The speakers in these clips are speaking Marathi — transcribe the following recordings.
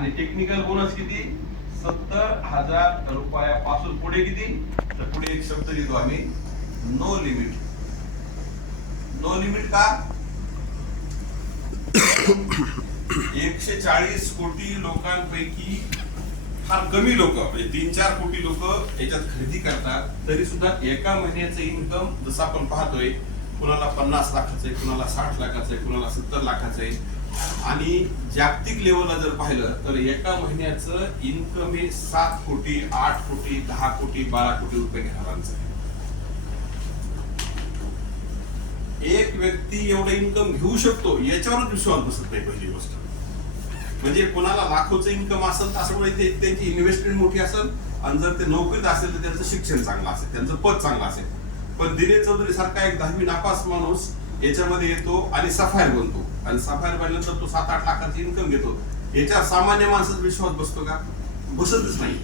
आणि टेक्निकल बोनस किती 70,000 रुपयापासून पुढे किती, तर पुढे एक शब्द लिहितो आम्ही, नो लिमिट. नो लिमिट का? 140 कोटी लोकांपैकी फार कमी लोक, म्हणजे 3-4 कोटी लोक याच्यात खरेदी करतात. तरी सुद्धा एका महिन्याचं इन्कम जसं आपण पाहतोय, कुणाला 50 लाखाचं आहे, कुणाला 60 लाखाचं आहे, कुणाला 70 लाखाचं आहे. आणि जागतिक लेवलला जर पाहिलं तर एका महिन्याचं इन्कम हे 7 कोटी, 8 कोटी, 10 कोटी, 12 कोटी रुपये घेणारांचं आहे. एक व्यक्ती एवढं इन्कम घेऊ शकतो याच्यावरच विश्वास बसत नाही. पहिली गोष्ट म्हणजे कोणाला लाखोचं इन्कम असेल तर असं म्हणजे त्यांची इन्व्हेस्टमेंट मोठी असेल, आणि जर ते नोकरीत असेल तर त्यांचं शिक्षण चांगलं असेल, त्यांचं पद चांगलं असेल. पण दिनेश चौधरी सारखा एक 10वी नापास माणूस याच्यामध्ये येतो आणि सफायर बनतो, आणि सफायर बनल्यानंतर तो 7-8 लाखाची इन्कम घेतो. याच्या सामान्य माणसाचा विश्वास बसतो का? बसतच नाही.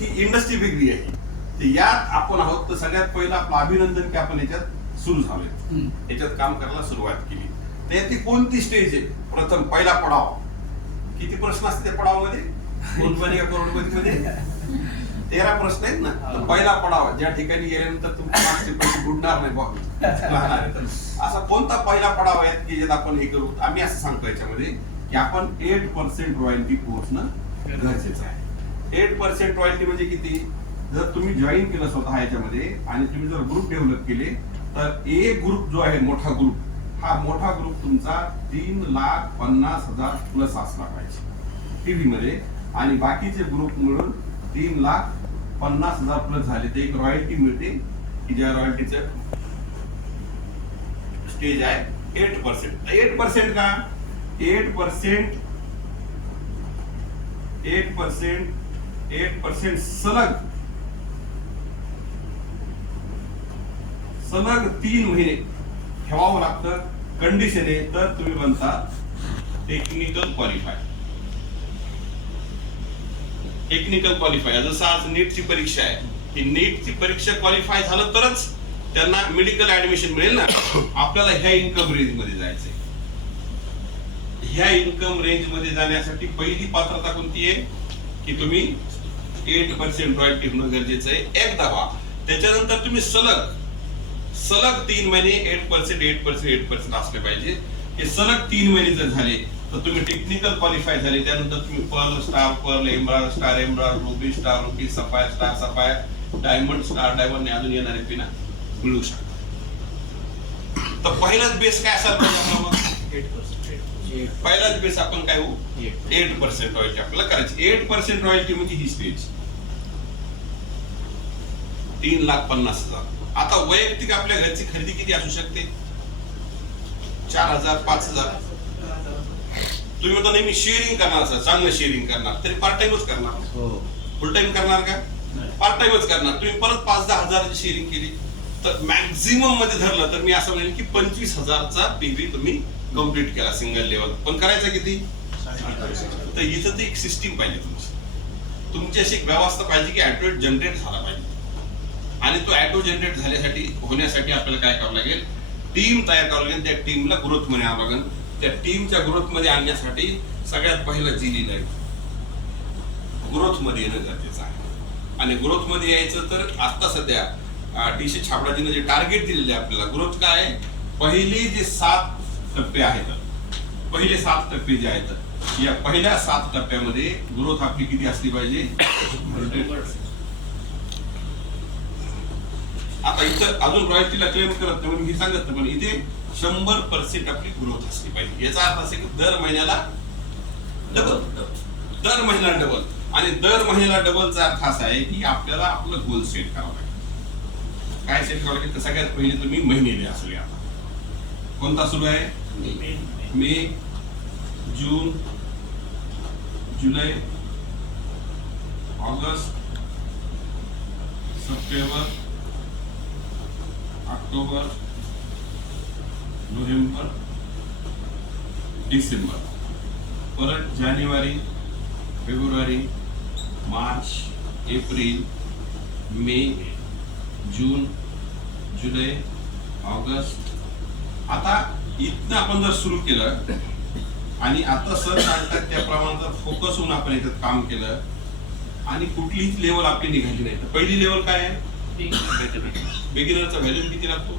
ही इंडस्ट्री वेगळी आहे. तर यात आपण आहोत. तर सगळ्यात पहिलं आपलं अभिनंदन की आपण याच्यात सुरू झालोय, याच्यात काम करायला सुरुवात केली. तर ती कोणती स्टेज आहे? प्रथम पहिला पडाव. किती प्रश्न असते त्या पडावामध्ये? कोणपणी करोडपती मध्ये 13 प्रश्न आहेत ना. तर पहिला पडाव, ज्या ठिकाणी गेल्यानंतर तुमचे पैसे बुडणार नाही. असा कोणता पहिला पडाव आहे की ज्यात आपण हे करू? आम्ही असं सांगतो याच्यामध्ये की आपण 8% रॉयल्टी पोहोचणं गरजेचं आहे. 8% रॉयल्टी म्हणजे किती? जर तुम्ही जॉईन केलं स्वतः याच्यामध्ये आणि तुम्ही जर ग्रुप डेव्हलप केले तर एक ग्रुप जो आहे मोठा ग्रुप, हा मोठा ग्रुप तुमचा 3,50,000 प्लस असला पाहिजे टीव्ही मध्ये, आणि बाकीचे ग्रुप मिळून 3,50,000 प्लस झाले तर एक रॉयल्टी मिळते, की ज्या रॉयल्टीचं स्टेज आहे 8%. 8% का? 8% सलग 3 महिने ठेवावं लागतं. कंडिशन आहे तर तुम्ही बनता टेक्निकल क्वालिफाय. टेक्निकल क्वालिफाय जसं आज नीटची परीक्षा आहे, ही नीटची परीक्षा क्वालिफाय झालं तरच त्यांना मेडिकल ऍडमिशन मिळेल ना. आपल्याला ह्या इन्कम रेंज मध्ये जायचंय. ह्या इन्कम रेंज मध्ये जाण्यासाठी पहिली पात्रता कोणती आहे की तुम्ही 8% रॉयल्टी होणं गरजेचं आहे. एकदा व्हा, त्याच्यानंतर तुम्ही सलग 3 महिने 8% असले पाहिजे. हे सलग 3 महिने जर झाले तर तुम्ही टेक्निकल क्वालिफाय झाले. त्यानंतर तुम्ही pearl star, pearl, emerald star, emerald, ruby star, ruby, sapphire star, sapphire, diamond star, diamond अजून येणारे पिना मिळू शकतात. तर पहिलाच बेस काय असायला पाहिजे? पहिलाच बेस आपण काय होऊ? 8% रॉयल्टी आपल्याला करायची. 8% रॉयल्टी म्हणजे ही स्टेज 3,50,000. आता वैयक्तिक आपल्या घरची खरेदी किती असू शकते? 4,000, 5,000. तुम्ही म्हणता नेहमी शेअरिंग करणार असाल, चांगलं शेअरिंग करणार, तरी पार्ट टाइमच करणार. फुल टाइम करणार का? पार्ट टाइमच करणार. तुम्ही परत 5-10 हजाराची शेअरिंग केली तर मॅक्झिमम मध्ये धरलं तर मी असं म्हणेन की 25,000चा पीव्ही तुम्ही कम्प्लीट केला सिंगल लेवल. पण करायचं किती? तर इथं एक सिस्टीम पाहिजे तुमची अशी एक व्यवस्था पाहिजे की ऑटो जनरेट झाला पाहिजे. आणि तो ऑटो जनरेट होण्यासाठी आपल्याला काय करावं लागेल? टीम तयार करावं लागेल. त्या टीमला ग्रोथ मध्ये आणावं लागेल. त्या टीमच्या ग्रोथ मध्ये आणण्यासाठी सगळ्यात पहिलं जी लिहिलंय ग्रोथ मध्ये येणं गरजेचं आहे. आणि ग्रोथ मध्ये यायचं तर आता सध्या टीसी छापडाजीने जे टार्गेट दिलेले आपल्याला ग्रोथ काय आहे? पहिले जे 7 टप्पे आहेत, पहिले 7 टप्पे जे आहेत, या पहिल्या 7 टप्प्यामध्ये ग्रोथ आपली किती असली पाहिजे? 100%. आता इथं अजून रॉयल्टीला क्लेम करत नाही म्हणून मी सांगत नाही, पण इथे 100% आपली ग्रोथ असली पाहिजे. याचा अर्थ असा की दर महिन्याला डबल. आणि दर महिन्याला डबलचा अर्थ असा आहे की आपल्याला आपलं गोल सेट करावं लागेल. काय सेट करावं लागेल? तर सगळ्यात पहिले तुम्ही महिने द्या. असले आता कोणता सुरू आहे? मे, जून, जुलै, August, September, October, November, December, परत जानेवारी, फेब्रुवारी, मार्च, एप्रिल, मे, जून, जुलै, ऑगस्ट. आता इथनं आपण जर सुरू केलं आणि आता सर सांगतात त्याप्रमाणे जर फोकस होऊन आपण याच्यात काम केलं आणि कुठलीच लेवल आपली निघाली नाही तर पहिली लेवल काय आहे बिगिनरचा व्हॅल्यू किती लागतो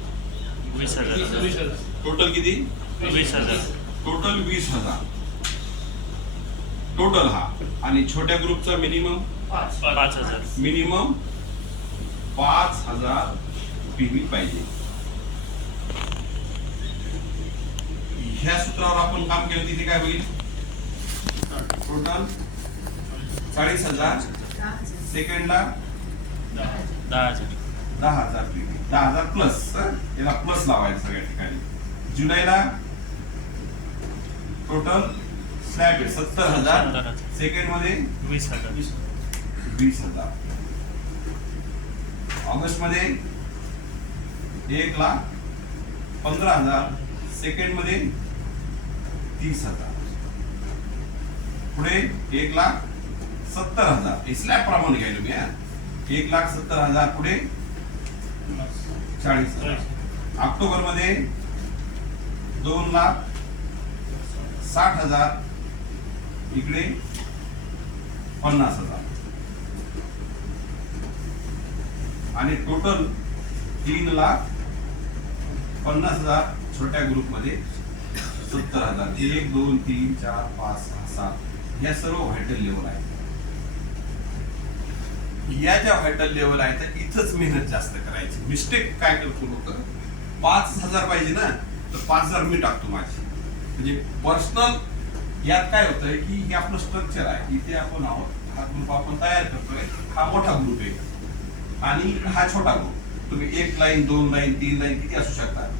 20,000 टोटल किती 20,000 टोटल 20,000 टोटल हा आणि छोट्या ग्रुपचा मिनिमम 5,000 मिनिमम 5,000 पीव्ही पाहिजे. ह्या सूत्रावर आपण काम केलं तिथे काय होईल टोटल 40,000 सेकंडला 10,000 पीव्ही 10,000 प्लस याला प्लस लावायचं सगळ्या ठिकाणी. जुलैला टोटल स्लॅब आहे 70,000 सेकंड मध्ये 20,000 ऑगस्ट मध्ये 1,15,000 सेकंड मध्ये 30,000 पुढे 1,70,000 स्लॅब प्रमाणे घ्यायला मी 1,70,000 पुढे 40,000 ऑक्टोबर मध्ये 2,60,000 इकडे 50,000 आणि टोटल 3,50,000 छोट्या ग्रुप मध्ये 70,000 1 2 3 4 5 6 7 या सर्व व्हायटल लेवल आहेत. या ज्या व्हायटल लेवल आहेत त्या इथंच मेहनत जास्त करायची. मिस्टेक काय करतो लोक 5,000 पाहिजे ना तर 5,000 मी टाकतो माझी म्हणजे पर्सनल. यात काय होतंय की हे आपलं स्ट्रक्चर आहे इथे आपण आहोत हा ग्रुप आपण तयार करतोय हा मोठा ग्रुप आहे आणि हा छोटा ग्रुप. तुम्ही 1 लाईन 2 लाईन 3 लाईन किती असू शकतात.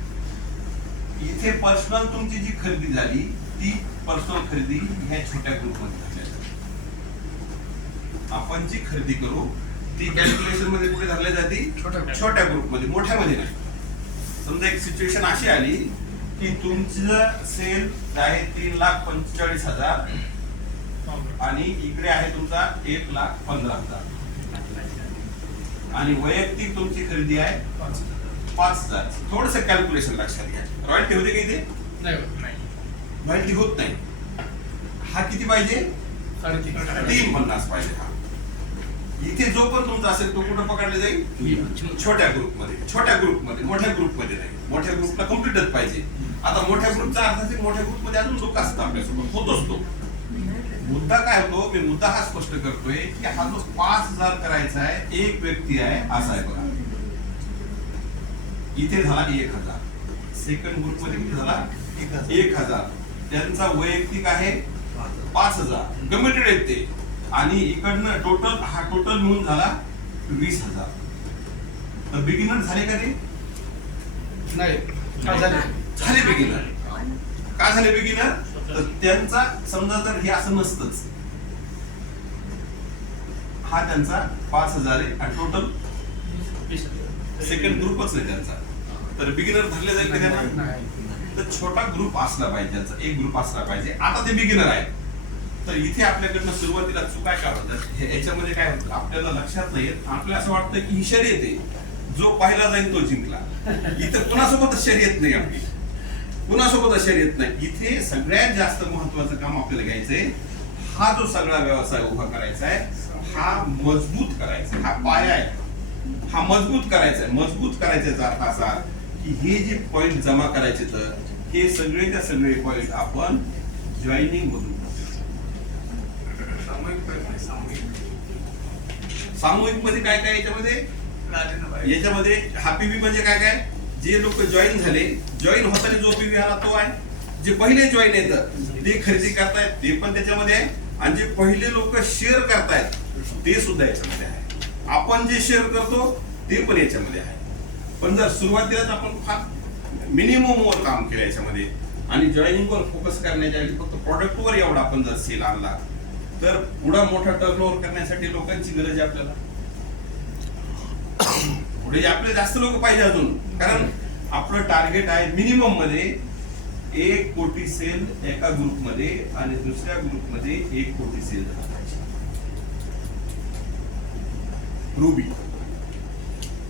इथे पर्सनल तुमची जी खरेदी झाली ती पर्सनल खरेदी ह्या छोट्या ग्रुप मध्ये झाली. आपण जी खरेदी करू ती कॅल्क्युलेशन मध्ये कुठे धरल्या जाते छोट्या ग्रुप मध्ये मोठ्यामध्ये नाही. समजा एक सिच्युएशन अशी आली की तुमचं सेल आहे 3,45,000 आणि इकडे आहे तुमचा 1,15,000 आणि वैयक्तिक तुमची खरेदी आहे 5,000. थोडस कॅल्क्युलेशन लक्षात घ्या. रॉयल्टी होते का इथे रॉयल्टी होत नाही. हा किती पाहिजे 350 पाहिजे. हा इथे जो पण तुमचा असेल तो कुठं पकडला जाईल छोट्या ग्रुपमध्ये मोठ्या ग्रुपमध्ये नाही. मोठ्या ग्रुपला कम्प्लीटच पाहिजे. आता मोठ्या ग्रुपचा अर्थ असेल मोठ्या ग्रुपमध्ये अजून लोक असतात आपल्यासोबत होत असतो. मुद्दा काय होतो मी मुद्दा हा स्पष्ट करतोय की हा जो 5,000 करायचा आहे एक व्यक्ती आहे असा आहे बघा. इथे झाला 1,000 सेकंड ग्रुपमध्ये किती झाला 1,000 त्यांचा वैयक्तिक आहे 5,000 कमिटेड आहेत ते आणि इकडनं टोटल हा टोटल मिळून झाला 20,000. तर बिगिनर झाले का ते नाही झाले बिगिनर. का झाले बिगिनर तर त्यांचा समजा जर हे असं नसतंच हा त्यांचा 5,000 आहे आणि टोटल सेकंड ग्रुपच नाही त्यांचा तर बिगिनर धरले जाईल का त्यांना. तर छोटा ग्रुप असला पाहिजे त्यांचा एक ग्रुप असला पाहिजे. आता ते बिगिनर आहेत तर इथे आपल्याकडनं सुरुवातीला चुका काय होतात याच्यामध्ये काय होतं आपल्याला लक्षात नाही येत. आपल्याला असं वाटतं की ही शर्यत आहे जो पहिला जाईल तो जिंकला. इथं कुणासोबतच शर्यत नाही आपली कुणासोबतच शर्यत नाही. इथे सगळ्यात जास्त महत्वाचं काम आपल्याला घ्यायचंय हा जो सगळा व्यवसाय उभा करायचा आहे हा मजबूत करायचा हा पाया आहे. हा मजबूत करायचा आहे. मजबूत करायचा अर्थ असा की हे जे पॉइंट जमा करायचे तर हे सगळेच्या सगळे पॉइंट आपण जॉईनिंग मधून सामूहिक मध्ये काय काय याच्यामध्ये हा पीव्ही म्हणजे काय काय जे लोक जॉईन झाले जॉईन होताना जो पीव्ही आला तो आहे. जे पहिले जॉईन येतात ते खरेदी करतायत ते पण त्याच्यामध्ये आहे आणि जे पहिले लोक शेअर करतायत ते सुद्धा याच्यामध्ये आहे. आपण जे शेअर करतो ते पण याच्यामध्ये आहे. पण जर सुरुवातीलाच आपण फार मिनिमम वर काम केलं याच्यामध्ये आणि जॉईनिंग वर फोकस करण्याच्या ऐवजी फक्त प्रॉडक्ट वर एवढा आपण जर सेल आणला तर पुढे मोठा टर्नओव्हर करण्यासाठी लोकांची गरज आहे आपल्याला. पुढे आपले जास्त लोक पाहिजे अजून कारण आपलं टार्गेट आहे मिनिमम मध्ये 1 कोटी सेल एका ग्रुप मध्ये आणि दुसऱ्या ग्रुप मध्ये 1 कोटी सेल झाला पाहिजे.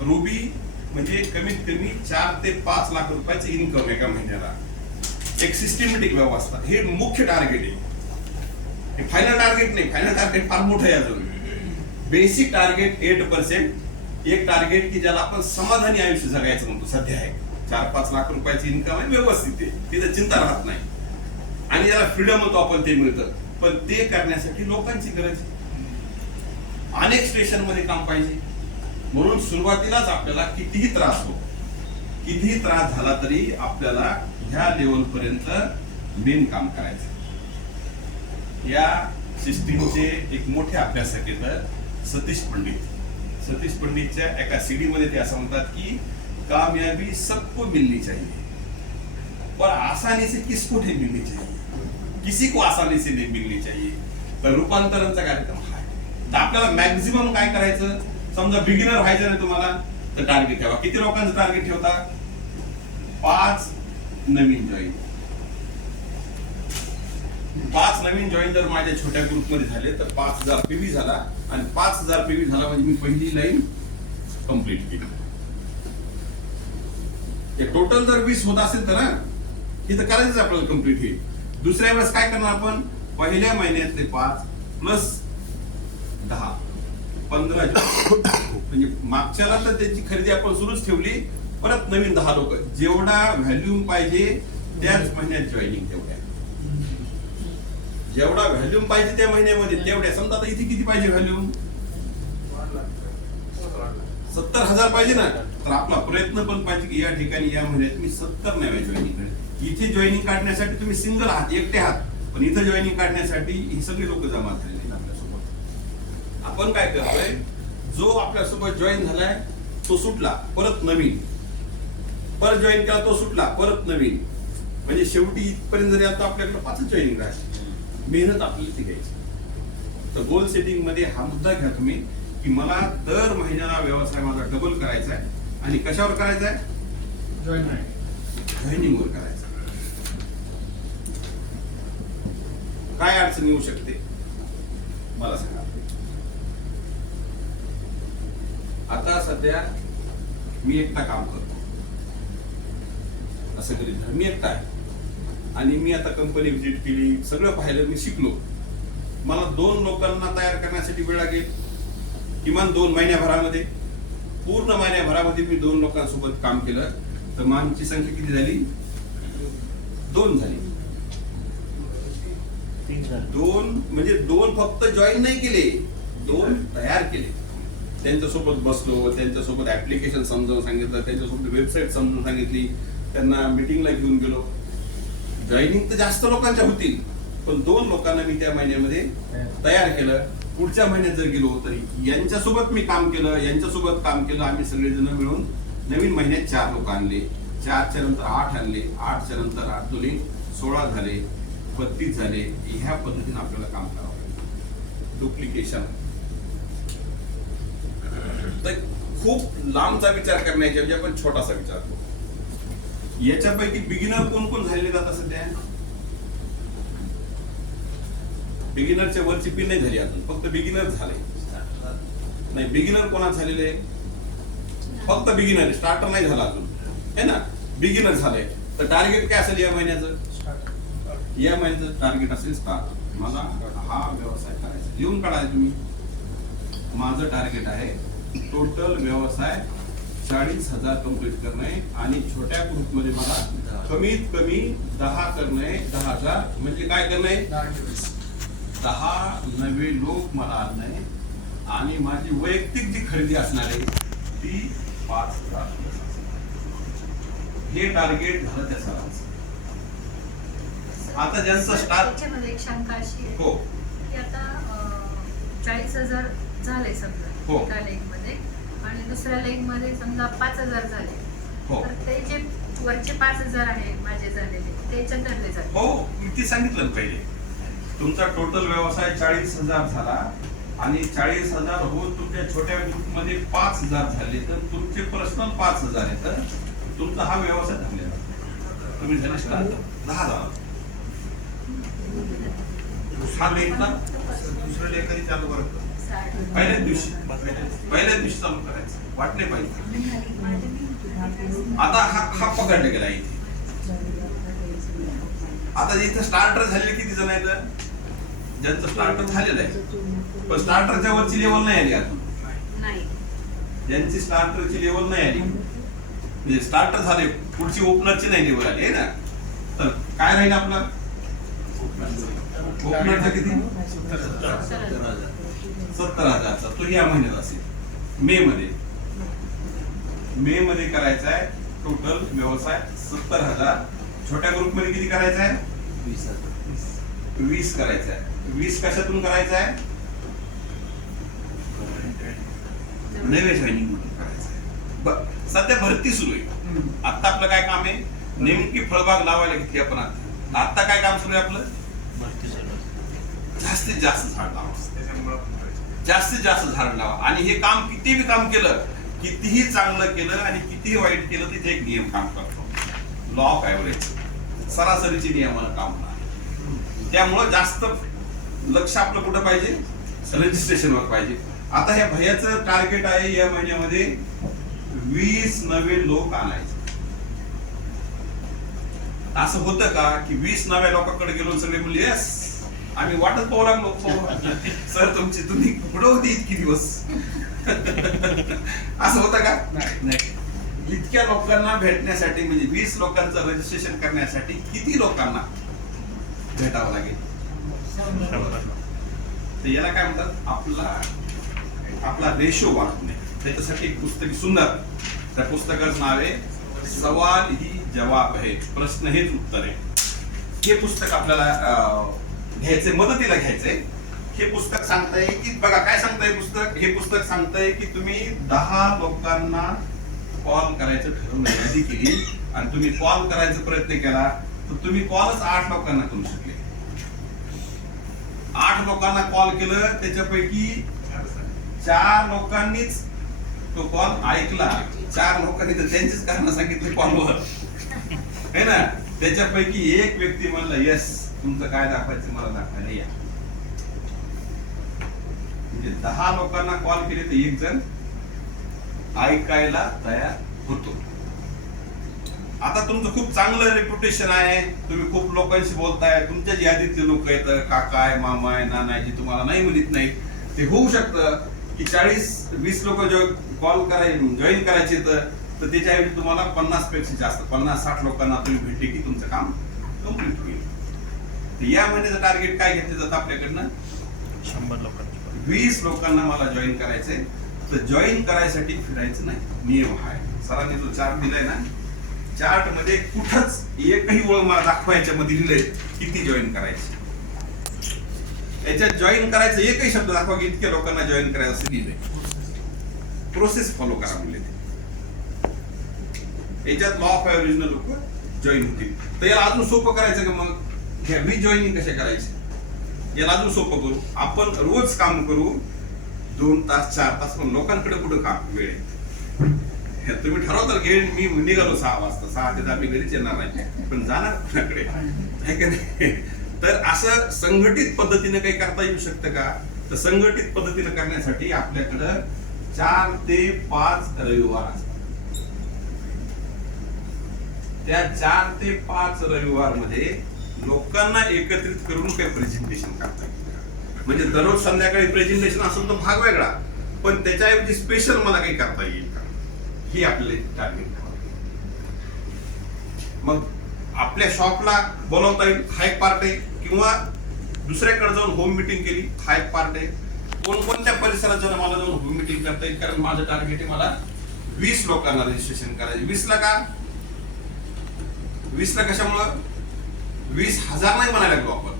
रुबी म्हणजे कमीत कमी 4 ते 5 लाख रुपयाचं इन्कम एका महिन्याला एक सिस्टमॅटिक व्यवस्था, हे मुख्य टार्गेट आहे. हे फायनल टार्गेट नाही, फायनल टार्गेट फार मोठं आहे अजून. बेसिक टार्गेट 8%, एक टार्गेट की ज्याला आपण समाधानी आयुष्य जगायचं म्हणतो सध्या आहे. 4-5 लाख रुपयाची इन्कम आहे, व्यवस्थित आहे, तिथं चिंता राहत नाही आणि ज्याला फ्रीडम होतो आपण ते मिळतं. पण ते करण्यासाठी लोकांची गरज आहे. अनेक स्टेशन मध्ये काम पाहिजे. म्हणून सुरुवातीलाच आपल्याला कितीही त्रास हो, कितीही त्रास झाला तरी आपल्याला ह्या लेवल पर्यंत मेन काम करायचं. या सिस्टीमचे एक मोठे अभ्यासक आहेत सतीश पंडितच्या एका सीडी मध्ये ते असं म्हणतात की कामयाबी सबको मिलनी चाहिए पर आसानी से किसको नहीं मिलनी चाहिए, किसी को आसानी से नहीं मिलनी चाहिए. तर रूपांतरणचा कार्यक्रम हा आहे. तर आपल्याला मॅक्झिमम काय करायचं, समजा बिगिनर व्हायचं नाही तुम्हाला तर टार्गेट ठेवा. किती लोकांचं टार्गेट ठेवता? 5 नवीन जॉईन. 5 नवीन जॉईन जर माझ्या छोट्या ग्रुपमध्ये झाले तर 5000 पीव्ही झाला आणि 5000 पीव्ही झाला म्हणजे मी पहिली लाईन कंप्लीट केली. टोटल जर 20 होत असेल तर ना इथं करायचं आपल्याला कंप्लीट हे. दुसऱ्या वेळेस काय करणार आपण, पहिल्या महिन्यातले 5 प्लस 10 15 म्हणजे मागच्याला तर त्याची खरेदी आपण सुरूच ठेवली. परत नवीन 10 लोक, जेवढा व्हॅल्यूम पाहिजे त्याच महिन्यात जॉईनिंग तेवढ्या, जेवढा व्हॅल्यूम पाहिजे त्या महिन्यामध्ये तेवढ्या. समजा आता इथे किती पाहिजे व्हॅल्यूम, 70,000 पाहिजे ना, तर आपला प्रयत्न पण पाहिजे की या ठिकाणी या महिन्यात मी 70 नव्या जॉईनिंग करेन. इथे जॉईनिंग काढण्यासाठी तुम्ही सिंगल आहात, एकटे आहात, पण इथे जॉईनिंग काढण्यासाठी ही सगळी लोक जमा झालेली आपल्यासोबत. आपण काय करतोय, जो आपल्यासोबत जॉईन झालाय तो सुटला, परत नवीन, परत जॉईन केला तो सुटला, परत नवीन, म्हणजे शेवटी इथपर्यंत जरी आता आपल्याकडे 5 जॉईनिंग राहते. मेहनत आपल्याला ती घ्यायची. तर गोल सेटिंग मध्ये हा मुद्दा घ्या तुम्ही की मला दर महिन्याला व्यवसाय माझा डबल करायचा आहे. आणि कशावर करायचा आहे, जॉईनिंग वर करायचं. काय अडचण येऊ शकते मला सांगा. आता सध्या मी एकटा काम करतो, असं करीत मी एकटा आहे आणि मी आता कंपनी व्हिजिट केली, सगळं पाहिलं, मी शिकलो. मला 2 लोकांना तयार करण्यासाठी वेळ लागेल किमान 2 महिन्याभरामध्ये. पूर्ण महिन्याभरामध्ये मी 2 लोकांसोबत काम केलं तर मानची संख्या किती झाली, 2 झाली. 2 म्हणजे 2 फक्त जॉईन नाही केले, 2 तयार केले. त्यांच्यासोबत बसलो, त्यांच्यासोबत ऍप्लिकेशन समजावून सांगितलं, त्यांच्यासोबत वेबसाईट समजून सांगितली, त्यांना मीटिंगला घेऊन गेलो. जॉईनिंग तर जास्त लोकांच्या होतील, पण 2 लोकांना मी त्या महिन्यामध्ये तयार केलं. पुढच्या महिन्यात जर गेलो तरी यांच्यासोबत मी काम केलं, यांच्यासोबत काम केलं. आम्ही सगळेजण मिळून नवीन महिन्यात 4 लोक आणले, 4च्या नंतर 8 आणले, 8च्या नंतर 8 दोन्ही 16 झाले, 32 झाले. ह्या पद्धतीने आपल्याला काम करावं लागेल. डुप्लिकेशन तर खूप लांबचा विचार करण्याच्या ऐवजी आपण छोटासा विचार करू. याच्यापैकी बिगिनर कोण कोण झालेले आता सध्या? बिगिनरच्या वरची पिन नाही झाली अजून, फक्त बिगिनर झाले. नाही, बिगिनर कोणाच झालेले, फक्त बिगिनर, स्टार्टर नाही झाला अजून, है ना. बिगिनर झाले तर टार्गेट काय असेल या महिन्याचं? या महिन्याचं टार्गेट असेल स्टार्ट. मला हा व्यवसाय करायचा, लिहून काढायचं तुम्ही. माझं टार्गेट आहे टोटल व्यवसाय 40,000 कंप्लीट करणे आणि छोट्या ग्रुपमध्ये मला कमीत कमी 10 करणे. 10,000 म्हणजे काय करणे, 10 नवे लोक मला आणणे आणि माझी वैयक्तिक जी खरेदी असणार आहे ती 5,000. हे टार्गेट झालं त्या सरांचं. आता ज्यांचं स्टार्ट, त्याच्यामध्ये एक शंका अशी आहे हो, की आता 40,000 झाले समजा हो. एका लेग मध्ये आणि दुसऱ्या लेग मध्ये समजा 5,000 झाले, हो, तर ते जे वरचे 5,000 आहे माझे झालेले त्याच्यात धरले जाते. हो. मी ते सांगितलं पहिले. तुमचा टोटल व्यवसाय 40,000 झाला आणि 40,000 होऊन तुमच्या छोट्या ग्रुपमध्ये 5,000 झाले तर तुमचे पर्सनल 5,000 आहे, तर तुमचा हा व्यवसाय झालेला. तुम्ही झाले 10,000. हा लेखला दुसरं लेख कधी चालू करतो, पहिल्याच दिवशी चालू करायचं, वाटले पाहिजे. आता हा पकडला गेला इथे. आता इथं स्टार्टर झालेले किती जण आहेत? ज्यांचं स्टार्टर झालेलं आहे पण स्टार्टरच्या वरची लेवल नाही आली अजून. नाही. ज्यांची स्टार्टरची लेवल नाही आली म्हणजे स्टार्टर झाले पुढची ओपनरची नाही लेवल आली आहे ना, तर काय राहील आपला ओपनरचा किती? 70,000चा. तो या महिन्यात असेल मे मध्ये करायचा आहे टोटल व्यवसाय 70,000. छोट्या ग्रुप मध्ये किती करायचा आहे? 20 करायचा आहे. 20 कशातून करायचा आहे? नवे जॉईनिंग मधून करायचं आहे. सध्या भरती सुरू आहे. आता आपलं काय काम आहे? नेमकी फळबाग लावायला घेतली आपण. आता काय काम सुरू आहे आपलं? जास्तीत जास्त झाड लावा. जास्तीत जास्त झाड लावा. आणि हे काम कितीही काम केलं, कितीही चांगलं केलं आणि कितीही वाईट केलं, तिथे एक नियम काम करतो, लॉ ऑफ ऍव्हरेज, सरासरीचे नियमानं काम होणार. त्यामुळं जास्त लक्ष आपलं कुठं पाहिजे? रजिस्ट्रेशनवर पाहिजे. आता ह्या भैयाचं टार्गेट आहे या महिन्यामध्ये 20 नवे लोक आणायचे. असं होतं का की 20 नव्या लोकांकडे गेलो सगळे बोलले यस आम्ही वाटत पाहू लागलो सर तुम्ही कुठं होती इतकी दिवस? असं होतं का? नाही. इतक्या लोकांना भेटण्यासाठी म्हणजे 20 लोकांचं रजिस्ट्रेशन करण्यासाठी किती लोकांना भेटावं लागेल? तर याला काय म्हणतात? आपला रेशो वाढवणे. त्याच्यासाठी एक पुस्तक सुंदर, त्या पुस्तकाचं नाव आहे सवाल ही जवाब है, प्रश्न हेच उत्तर आहे. हे पुस्तक आपल्याला घ्यायचंय, मदतीला घ्यायचंय. हे पुस्तक सांगताय की बघा काय सांगताय पुस्तक. हे पुस्तक सांगताय की तुम्ही 10 लोकांना कॉल करायचं ठरवलं, यादी केली आणि तुम्ही कॉल करायचा प्रयत्न केला तर तुम्ही कॉलच 8 लोकांना करू शकले. 8 लोकांना कॉल केलं, त्याच्यापैकी 4 लोकांनीच तो कॉल ऐकला. 4 लोकांनी तर त्यांचीच कारण सांगितली कॉलवर है ना. त्याच्यापैकी एक व्यक्ती म्हणला यस तुमचं काय दाखवायचं मला दाखवायला या. म्हणजे 10 लोकांना कॉल केले तर एक जण ऐकायला तयार होतो. आता तुमचं खूप चांगलं रेप्युटेशन आहे, तुम्ही खूप लोकांशी बोलताय, तुमच्या यादीतले लोक आहेत, काका आहे, मामा आहे, नाना आहे, जे तुम्हाला नाही म्हणत नाही. ते होऊ शकतं की 40-20 लोक कॉल जॉईन करायचे तर त्याच्याऐवजी तुम्हाला 50 पेक्षा जास्त 50-60 लोकांना तुम्ही भेटले की तुमचं काम कम्प्लीट होईल. या महिन्याचं टार्गेट काय घेतलं जातं आपल्याकडनं? 100 लोकांना. 20 लोकांना मला जॉईन करायचंय. तर जॉईन करायसाठी फिरायचं नाही, नियम आहे. सरांनी जो चार्ट दिलाय ना, चार्ट मध्ये कुठंच एकही ओळ मला दाखवायच्या मध्ये लिहिलंय किती जॉईन करायचे. याच्यात जॉईन करायचं एकही शब्द दाखवा की इतक्या लोकांना जॉईन करायचं असं लिहिलंय. प्रोसेस फॉलो करा म्हणले ते. याच्यात लॉ ऑफ ऍव्हरेज लोक जॉईन होतील. तर याला अजून सोपं करायचं का? मग जॉईनिंग कशा करायची याला अजून सोपं करू. आपण रोज काम करू 2 तास 4 तास, पण लोकांकडे कुठं काम वेळ आहे? तुम्ही ठरवताल की मी निघालो 6 वाजता, 6 ते 10 मी घरीच येणार नाही, पण जाणार कुणाकडे आहे का नाही? तर असं संघटित पद्धतीने काही करता येऊ शकतं का? तर संघटित पद्धतीने करण्यासाठी आपल्याकडं 4 ते 5 रविवार असतात. त्या 4 ते 5 रविवार मध्ये लोकांना एकत्रित करून काही प्रेझेंटेशन करता येईल. म्हणजे दररोज संध्याकाळी प्रेझेंटेशन असेल तो भाग वेगळा, पण त्याच्याऐवजी स्पेशल मला काही करता येईल का, हे आपले टार्गेट. मग आपल्या शॉपला बोलवता येईल, हा एक पार्ट आहे. किंवा दुसऱ्याकडे जाऊन होम मीटिंग केली, हा एक पार्ट आहे. कोणकोणत्या परिसरात जाऊन मला जाऊन होम मीटिंग करता येईल, कारण माझं टार्गेट आहे मला 20 लोकांना रजिस्ट्रेशन करायचे. 20 ला का? 20 ला कशामुळं? 20,000 नाही म्हणायला लागलो आपण,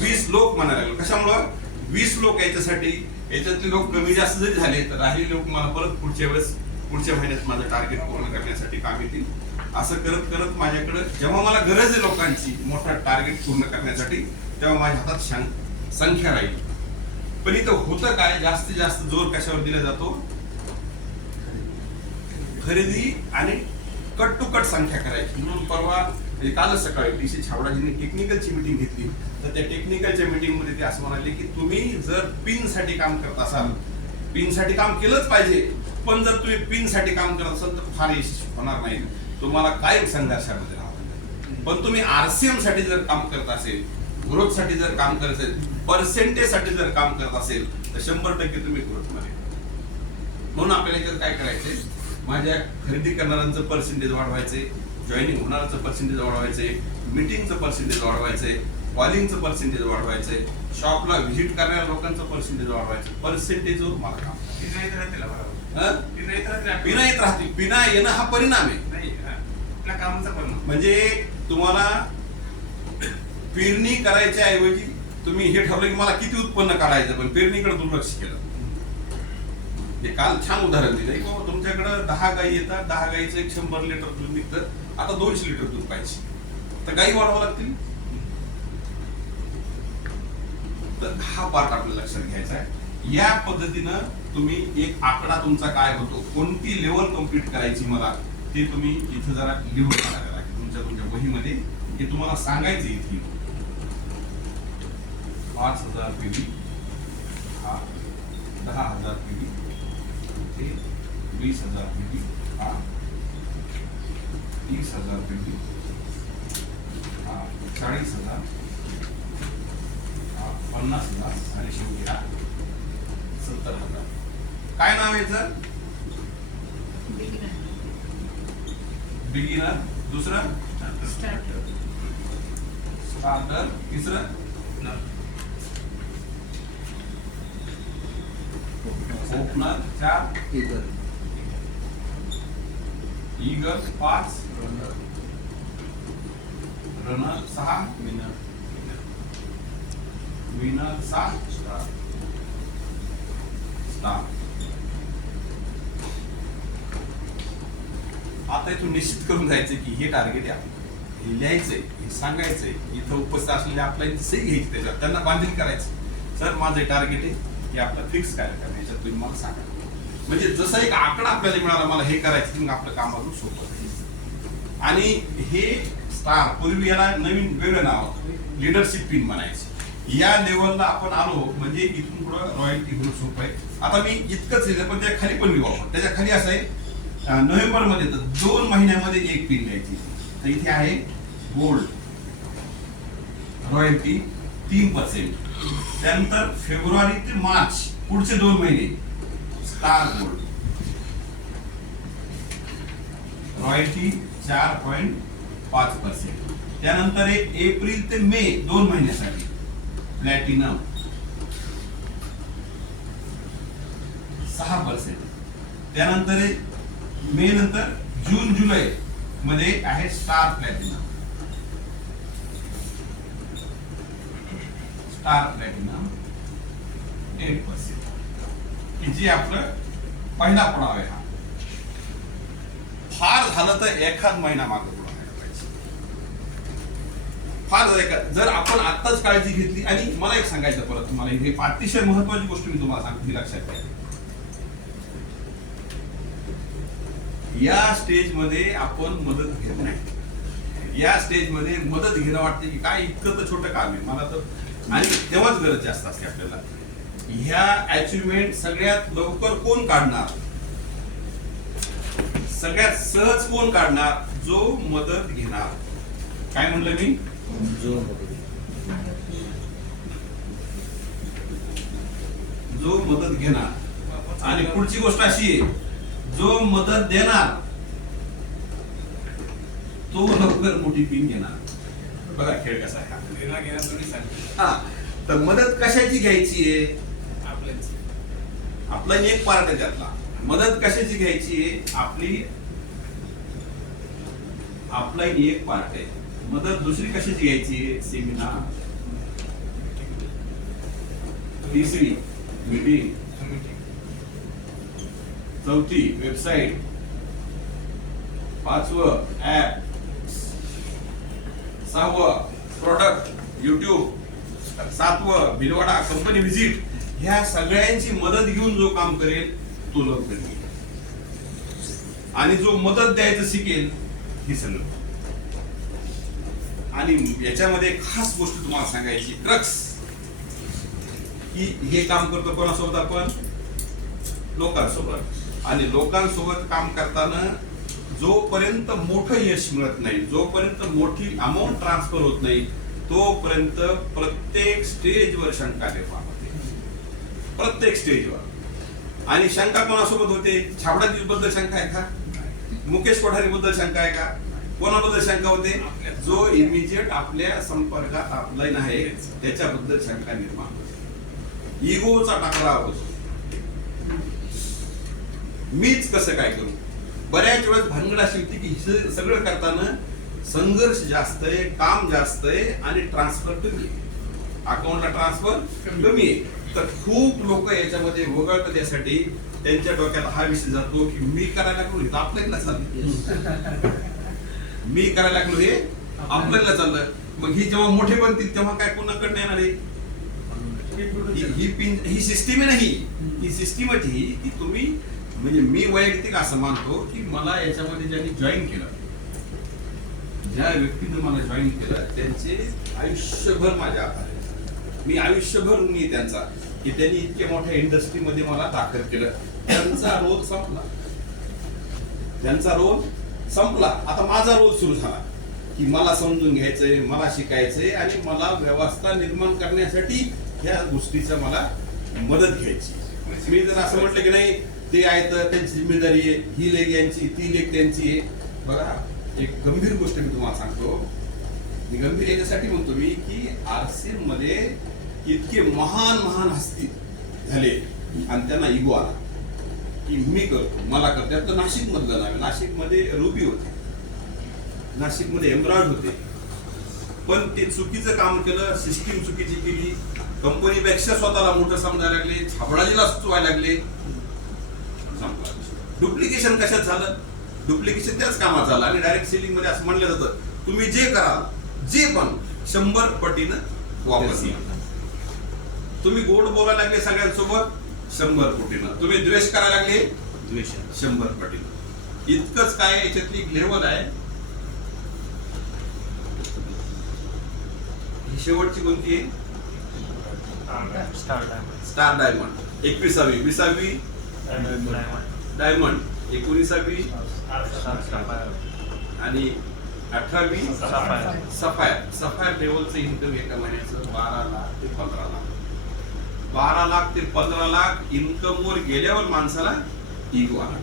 20 लोक म्हणायला लागलो. कशामुळं? 20 लोक याच्यासाठी. याच्यातले लोक कमी जास्त जरी झाले तर राहिलेले लोक मला परत पुढच्या महिन्यात माझं टार्गेट पूर्ण करण्यासाठी काम येतील. असं करत करत माझ्याकडे जेव्हा मला गरज आहे लोकांची मोठा टार्गेट पूर्ण करण्यासाठी, तेव्हा माझ्या हातात संख्या राहील. पण इथं होतं काय, जास्तीत जास्त जोर कशावर दिला जातो? खरेदी आणि कट टू कट संख्या करायची. म्हणून परवा कालच सकाळी टीसी छावडाजींनी टेक्निकलची मीटिंग घेतली, तर त्या टेक्निकलच्या मीटिंग मध्ये ते असं म्हणाले की तुम्ही जर पिन साठी काम करत असाल, पिन साठी काम केलंच पाहिजे, पण जर तुम्ही पिन साठी काम करत असाल तर फार यशस्वी होणार नाही, तुम्हाला काय संघर्षामध्ये राहावं. पण तुम्ही आरसीएम साठी जर काम करत असेल, ग्रोथ साठी जर काम करत असेल, पर्सेंटेज साठी जर काम करत असेल तर 100% तुम्ही ग्रोथ मध्ये. म्हणून आपल्याला याच्यात काय करायचंय, माझ्या खरेदी करणाऱ्यांचं पर्सेंटेज वाढवायचंय, जॉईनिंग होणाऱ्यांचं पर्सेंटेज वाढवायचंय, मीटिंगचं पर्सेंटेज वाढवायचंय, कॉलिंगचं पर्सेंटेज वाढवायचंय, शॉपला व्हिजिट करणाऱ्या लोकांचं पर्सेंटेज वाढवायचं. पर्सेंटेजवर मला काम पिना येत राहतील. पिना येणं हा परिणाम आहे, कामाचा परिणाम. म्हणजे तुम्हाला पेरणी करायच्या ऐवजी तुम्ही हे ठरवलं की मला किती उत्पन्न काढायचं, पण पेरणीकडे दुर्लक्ष केलं. हे काल छान उदाहरण दिलं की बाबा तुमच्याकडे 10 गायी येतात, 10 गायीचं 100 लिटर दूध निघतं, आता 200 लिटर दूध पाहिजे, तर गायी वाढवावं लागतील. तर हा पार्ट आपल्याला लक्षात घ्यायचा आहे. या पद्धतीनं तुम्ही एक आकडा तुमचा काय होतो, कोणती लेवल कम्प्लीट करायची मला, ते तुम्ही इथं जरा लिहून काढायला लागेल तुमच्या वहीमध्ये. हे तुम्हाला सांगायचं इथे 5,000 पेढी, 10,000 पेढी, 20,000 पेढी, 30,000 पेढी, 40,000, 50,000 आणि शेवटी 70,000. काय नाव आहे सर? बिगिनर. दुसरं स्टार्टर. तिसरं opener. 4 eager. 5 runner. 6 winner. 7 star. आता इथून निश्चित करून जायचं की हे टार्गेट आहे आपलं, हे लिहायचंय, हे सांगायचंय, इथं उपस्थित असलेल्या आपल्याला सही घ्यायची, त्याच्यात त्यांना बांधील करायचं. सर माझं टार्गेट आहे, हे आपलं फिक्स कार्यक्रम आहे, याच्यात तुम्ही मला सांगा. म्हणजे जसा एक आकडा आपल्याला मिळाला, मला हे करायचं, मग आपलं काम अजून सोपं आहे. आणि हे स्टार, पूर्वी याला नवीन वेगळं नाव लीडरशिप पिन म्हणायचं. या लेवलला आपण आलो म्हणजे इथून पुढं रॉयल्टी होणं सोपं आहे. आता मी इतकंच लिहिलं, पण त्या खाली पण लिहू आपण. त्याच्या खाली असं आहे, नोव्हेंबर मध्ये तर 2 महिन्यामध्ये एक पिन घ्यायची. तर इथे आहे गोल्ड रॉयल्टी 3%. त्यानंतर फेब्रुवारी ते मार्च पुढचे 2 महिने स्टार गोल्ड रॉयल्टी 4.5%. त्यानंतर एप्रिल ते मे 2 महिन्यासाठी प्लॅटिनम 6%. त्यानंतर मे नंतर जून जुलै मध्ये आहे स्टार प्लॅटिनम. Star platinum 8%. जे आपलं पहिला पडाव आहे. हा फार झालं तर एखाद महिना मागे पुढे पाहिजे. फार जर आपण आत्ताच काळजी घेतली. आणि मला एक सांगायचं परत तुम्हाला, हे अतिशय महत्वाची गोष्ट मी तुम्हाला सांगतो, लक्षात घ्या. या स्टेज मध्ये आपण मदत घेत नाही. या स्टेज मध्ये मदत घेणं वाटते की काय इतकं तर छोटं काम आहे मला तर, आणि तेव्हाच गरज जास्त असते आपल्याला. ह्या अचिव्हमेंट सगळ्यात लवकर कोण काढणार, सगळ्यात सहज कोण काढणार, जो मदत घेणार. काय म्हणलं मी, जो मदत घेणार. आणि पुढची गोष्ट अशी आहे, जो मदत देणार तो लवकर मोठी पिन घेणार. बघा खेळ कसा आहे. हा, तर मदत कशाची घ्यायची आहे, आपला एक पार्ट आहे त्यातला. मदत कशाची घ्यायची आहे, आपला एक पार्ट आहे. मदत दुसरी कशाची घ्यायची आहे, सेमिनार. तिसरी मीटिंग. चौथी वेबसाईट. 5वं ऍप. 6वं प्रोडक्ट युट्यूब. 7वं भिलवाडा कंपनी व्हिजिट. ह्या सगळ्यांची मदत घेऊन जो काम करेल तो लवकर घेईल. आणि जो मदत द्यायचं शिकेल हे सगळं. आणि याच्यामध्ये खास गोष्ट तुम्हाला सांगायची, क्रक्स, की हे काम करतो कोणासोबत आपण, लोकांसोबत. आणि लोकांसोबत काम करताना जोपर्यंत मोठं यश मिळत नाही, जोपर्यंत मोठी अमाऊंट ट्रान्सफर होत नाही, तोपर्यंत प्रत्येक स्टेजवर शंका निर्माण होते, प्रत्येक स्टेजवर. आणि शंका कोणासोबत होते? छाबडाजी बद्दल शंका आहे का? मुकेश कोठारी बद्दल शंका आहे का? कोणाबद्दल शंका होते? जो इमिजिएट आपल्या संपर्कात ऑफलाईन आहे त्याच्याबद्दल शंका निर्माण होते. इगोचा टकराव होतो. मीच कसं काय करू? बऱ्याच वेळेस भानगड अशी होती की हे सगळं करताना संघर्ष जास्त आहे, काम जास्त आहे आणि ट्रान्सफर कमी आहे, अकाउंटला ट्रान्सफर कमी आहे. तर खूप लोक याच्यामध्ये वगळतात. यासाठी त्यांच्या डोक्यात हा विषय जातो की मी करायला लागलो हे आपल्याला चाललं, मी करायला लागलो हे आपल्याला चाललं. मग ही जेव्हा मोठे बनतील तेव्हा काय कोणाकडे येणार आहे? ही सिस्टीम नाही, ही सिस्टीमच ही की तुम्ही, म्हणजे मी वैयक्तिक असं मानतो की मला याच्यामध्ये ज्यांनी जॉईन केलं, ज्या व्यक्तीनं मला जॉईन केलं त्यांचे आयुष्यभर माझ्या आभार आहे. मी आयुष्यभर ऋणी त्यांचा की त्यांनी इतक्या मोठ्या इंडस्ट्रीमध्ये मला दाखल केलं. त्यांचा रोल संपला, त्यांचा रोल संपला. आता माझा रोल सुरू झाला की मला समजून घ्यायचंय, मला शिकायचंय आणि मला व्यवस्था निर्माण करण्यासाठी या गोष्टीचा मला मदत घ्यायची. मी जर असं म्हटलं की नाही ते आहे तर त्यांची जिम्मेदारी आहे, ही लेख यांची, ती लेख त्यांची आहे. बघा, एक गंभीर गोष्ट मी तुम्हाला सांगतो. मी गंभीर याच्यासाठी म्हणतो मी की आरसीएम मध्ये इतके महान महान हस्ती झाले आणि त्यांना इगो आला की मी करतो, मला करतो. त्यात नाशिक मधलं नाव, नाशिक मध्ये रुबी होते, नाशिक मध्ये एम्ब्रॉइड होते, पण ते चुकीचं काम केलं, सिस्टीम चुकीची केली, कंपनीपेक्षा स्वतःला मोठं समजायला लागले, छाबडाजीला सुचवायला लागले. डुप्लिकेशन कशात झालं? डुप्लिकेशन त्याच कामात झालं. आणि डायरेक्ट सेलिंग मध्ये असं म्हणलं जातं तुम्ही जे कराल, जे पण 100 पटीनं वापस येईल. तुम्ही गोड बोलायला लागले सगळ्यांसोबत, 100 पटीनं. तुम्ही द्वेष करायला लागले, द्वेष 100 पटीनं. इतकंच काय, याच्यातली एक लेवल आहे. ही शेवटची कोणती आहे? Star diamond. 21वी, 20वी डायमंड, 19वी आणि 18वी सफायर. सफायर लेवलचं इन्कम एका महिन्याचं 12 लाख ते 15 लाख. 12 लाख ते 15 लाख इन्कम वर गेल्यावर माणसाला इगो आला.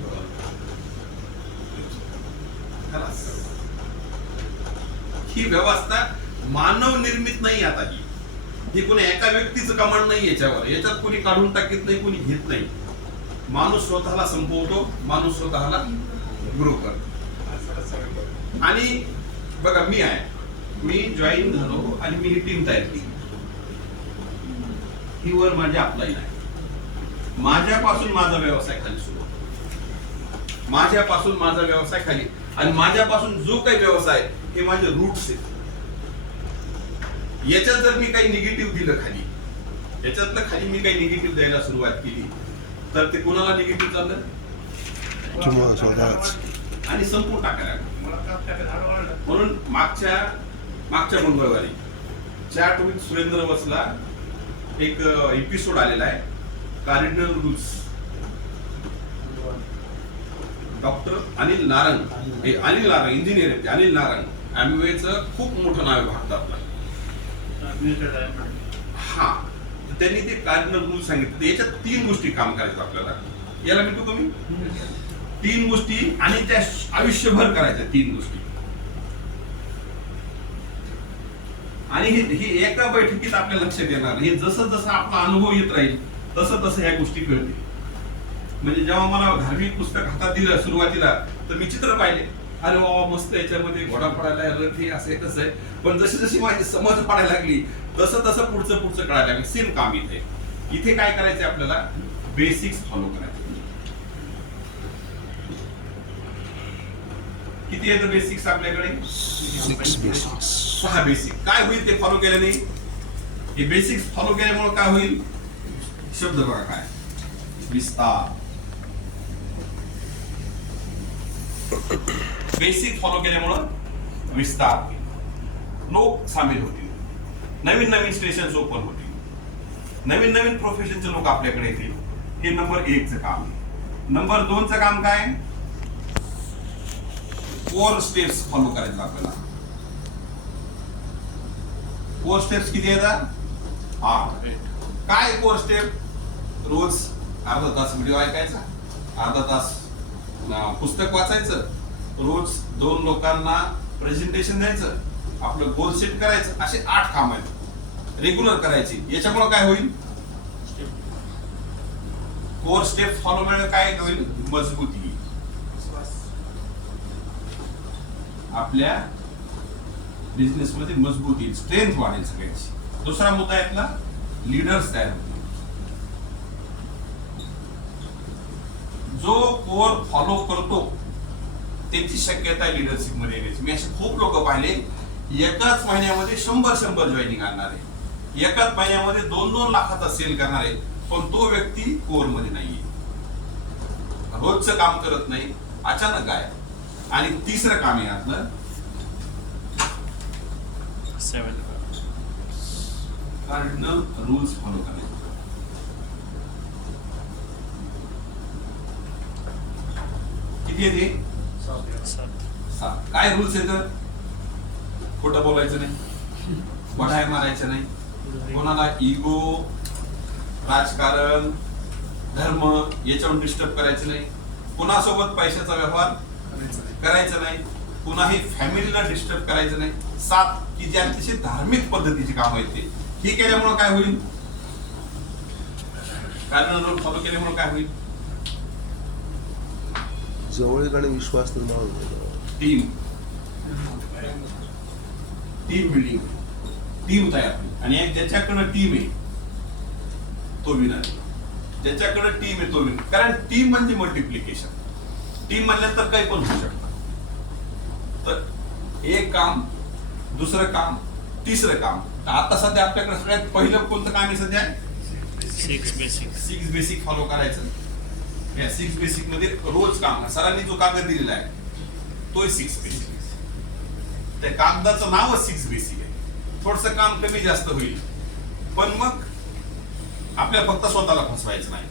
ही व्यवस्था मानव निर्मित नाही. आता ही कोणी एका व्यक्तीचं कमांड नाही याच्यावर. याच्यात कोणी काढून टाकीत नाही, कोणी घेत नाही. माणूस स्वतःला संपवतो, माणूस स्वतःला ग्रो करतो. आणि बघा, मी आहे, मी जॉईन झालो आणि मी ही टीम तयार केली. ही वर माझी अपलाईन आहे. माझ्यापासून माझा व्यवसाय खाली सुरू होतो, माझ्यापासून माझा व्यवसाय खाली. आणि माझ्यापासून जो काही व्यवसाय हे माझे रूट्स आहेत. याच्यात जर मी काही निगेटिव्ह दिलं खाली, याच्यातलं खाली मी काही निगेटिव्ह द्यायला सुरुवात केली तर ते कोणाला निगेटिव्ह चाललं आणि संपूर्ण टाकायला. म्हणून मागच्या मंगळवारी चॅट विथ सुरेंद्र वसला एक एपिसोड आलेला आहे, cardinal rules. Doctor Anil Narang, engineer आहेत, अनिल नारंग. अॅम्वेचं खूप मोठं नाव आहे भारतातलं. हा, त्यांनी ते कार्डिनल रूल सांगितले. याच्यात 3 गोष्टी काम करायचं आपल्याला. याला भेटू कमी 3 गोष्टी आणि त्या आयुष्यभर करायच्या 3 गोष्टी. आणि हे एका बैठकीत आपल्या लक्षात येणार. हे जसं जसं आपला अनुभव येत राहील तसं तसं ह्या गोष्टी कळतील. म्हणजे जेव्हा मला धार्मिक पुस्तक हातात दिलं सुरुवातीला तर मी चित्र पाहिले, अरे वा मस्त, याच्यामध्ये घोडा पडायला रथ हे असं आहे तसं आहे. पण जशी जशी माझी समज पडायला लागली तसं तसं पुढचं कळायला लागलं. सेम काम इथे काय करायचंय आपल्याला? बेसिक्स फॉलो करायचे. किती आहेत बेसिक्स आपल्याकडे? 6 बेसिक. काय होईल ते फॉलो केल्याने? हे बेसिक्स फॉलो केल्यामुळे काय होईल? शब्द बघा काय, विस्तार. बेसिक फॉलो केल्यामुळे विस्तार होईल, लोक सामील होतील, नवीन नवीन स्टेशन ओपन होतील, नवीन नवीन प्रोफेशनचे लोक आपल्याकडे येतील. हे नंबर 1चं काम. नंबर 2चं काम काय? कोर स्टेप्स फॉलो करायचे आपल्याला. कोर स्टेप्स किती आहेत? 8. काय कोर स्टेप? रोज अर्धा तास व्हिडिओ ऐकायचा, अर्धा तास पुस्तक वाचायचं, रोज 2 लोकांना प्रेझेंटेशन द्यायचं, आपलं गोल सेट करायचं. असे 8 काम आहेत रेग्युलर करायची. याच्यामुळे काय होईल? कोर स्टेप फॉलो मिळणं काय होईल? मजबूती. आपल्या बिझनेस मध्ये मजबूती, स्ट्रेंथ वाढेल सगळ्यांची. दुसरा मुद्दा आहे आपला लीडर्स तयार होतील. जो कोर फॉलो करतो त्याची शक्यता आहे लिडरशिप मध्ये येण्याची. मी असे खूप लोक पाहिले एकाच महिन्यामध्ये 100 जॉईनिंग आणणारे, एकाच महिन्यामध्ये 2-2 लाखाचा सेल करणारे, पण तो व्यक्ती कोर मध्ये नाहीये, रोजचं काम करत नाही, अचानक आहे. आणि तिसरं काम आहे आपलं 7. कार्डिनल रूल्स फॉलो करायचे. किती येते? 7. काय रूल्स येतं? खोटं बोलायचं नाही, बढाय मारायचं नाही, कोणाला इगो, राजकारण, धर्म याच्यावर डिस्टर्ब करायचं नाही, कुणासोबत पैशाचा व्यवहार करायचा नाही, कुणाही फॅमिलीला डिस्टर्ब करायचं नाही. 7 की जे अतिशय धार्मिक पद्धतीची काम आहेत ते. ही केल्यामुळे काय होईल? कार्डिनल रूल फॉलो केल्यामुळे काय होईल? जवळीकडे विश्वास निर्माण होतो. टीम बिल्डिंग, टीम तयार होईल. आणि ज्याच्याकडे टीम आहे तो विनर, ज्याच्याकडे टीम आहे तो विनर. कारण टीम म्हणजे मल्टिप्लिकेशन. टीम म्हणल्यानंतर काही पण होऊ शकतं. तर एक काम, दुसरं काम, तिसरं काम. आता सध्या आपल्याकडे सगळ्यात पहिलं कोणतं काम आहे सध्या? 6 बेसिक फॉलो करायचं. या 6 बेसिक मध्ये रोज काम, सरांनी जो कागद दिलेला आहे तो 6 बेसिक. त्या कागदाचं नावच 6 बेसिक आहे. थोडस काम कमी जास्त होईल, पण मग आपल्याला फक्त स्वतःला फसवायचं नाही.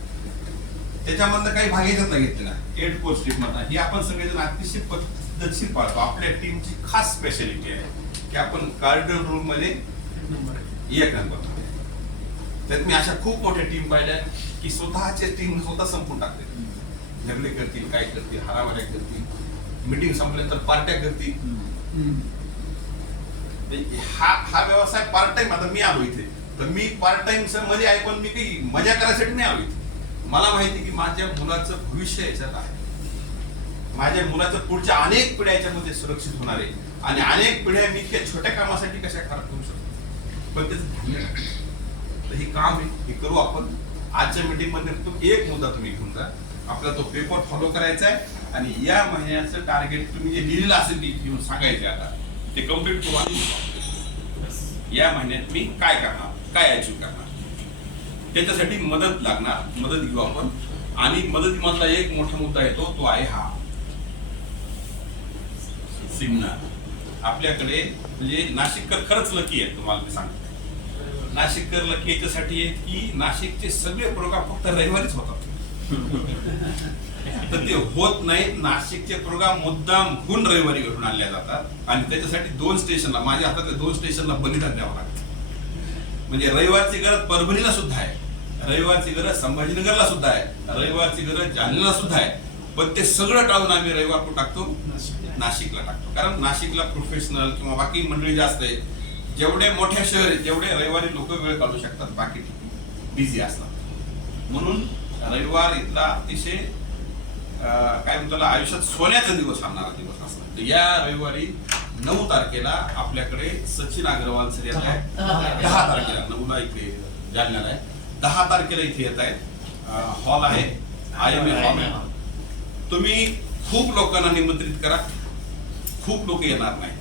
त्याच्यामधलं काही भाग याच्यातला घेतलेला 8 कोर स्टेप मधला. ही आपण सगळेजण अतिशय पद्धतशीर पाळतो. आपल्या टीमची खास स्पेशालिटी आहे की आपण कार्डिनल रूल मध्ये 1 नंबर. त्यात मी अशा खूप मोठ्या टीम पाहिल्या की स्वतःच्या टीम स्वतः संपून टाकते. झगडे करतील, काय करतील, हारामाऱ्या करतील, मीटिंग संपल्यानंतर पार्ट्या करतील. हा व्यवसाय पार्ट टाइम. आता मी आलो इथे तर मी पार्ट टाइम मध्ये आहे, पण मी काही मजा करायसाठी नाही आलो इथे. मला माहिती की माझ्या मुलाचं भविष्य याच्यात आहे, माझ्या मुलाचं पुढच्या अनेक पिढ्या याच्यामध्ये सुरक्षित होणार आहे. आणि अनेक पिढ्या मी इतक्या छोट्या कामासाठी कशा खराब करू शकतो, पण त्याचं धान्य नाही. तर हे काम आहे, हे करू आपण. आजच्या मीटिंग मध्ये एक मुद्दा तुम्ही घेऊन जा. आपला तो पेपर फॉलो करायचा आहे आणि या महिन्याचं टार्गेट तुम्ही जे लिहिलेलं असेल ते घेऊन सांगायचे. आता ते कम्प्लीट करू आणि या महिन्यात मी काय करणार, काय अचीव्ह करणार, त्याच्यासाठी मदत लागणार. मदत घेऊ आपण. आणि मदतीमधला एक मोठा मुद्दा येतो तो आहे हा सिग्नल. आपल्याकडे म्हणजे नाशिककर खरंच लकी आहे. तुम्हाला मी सांगतो नाशिककर लकी याच्यासाठी आहेत की नाशिकचे सगळे प्रोग्राम फक्त रविवारीच होतात. तर ते होत नाहीत. नाशिकचे प्रोग्राम मुद्दाम गुण रविवारी घडून आणले जातात आणि त्याच्यासाठी 2 स्टेशनला, माझ्या हातातल्या 2 स्टेशनला बलिदान द्यावं लागतं. म्हणजे रविवारची गरज परभणीला सुद्धा आहे, रविवारची गरज संभाजीनगरला सुद्धा आहे, रविवारची गरज जालन्याला सुद्धा आहे. पण ते सगळं टाळून आम्ही रविवार कुठं टाकतो? नाशिकला टाकतो. कारण नाशिकला प्रोफेशनल किंवा बाकी मंडळी जास्त आहे. जेवढे मोठ्या शहर आहेत तेवढे रविवारी लोक वेळ काढू शकतात, बाकी बिझी असतात. म्हणून रविवार इथला अतिशय काय म्हणतो आयुष्यात सोन्याचा दिवस आणणारा दिवस असतो. या रविवारी 9 तारखेला आपल्याकडे सचिन अग्रवाल सर येत आहेत. 10 तारखेला 9ला इथे जालन्याला आहे, 10 तारखेला इथे येत आहेत. हॉल आहे IMA हॉल आहे. तुम्ही खूप लोकांना निमंत्रित करा, खूप लोक येणार नाही.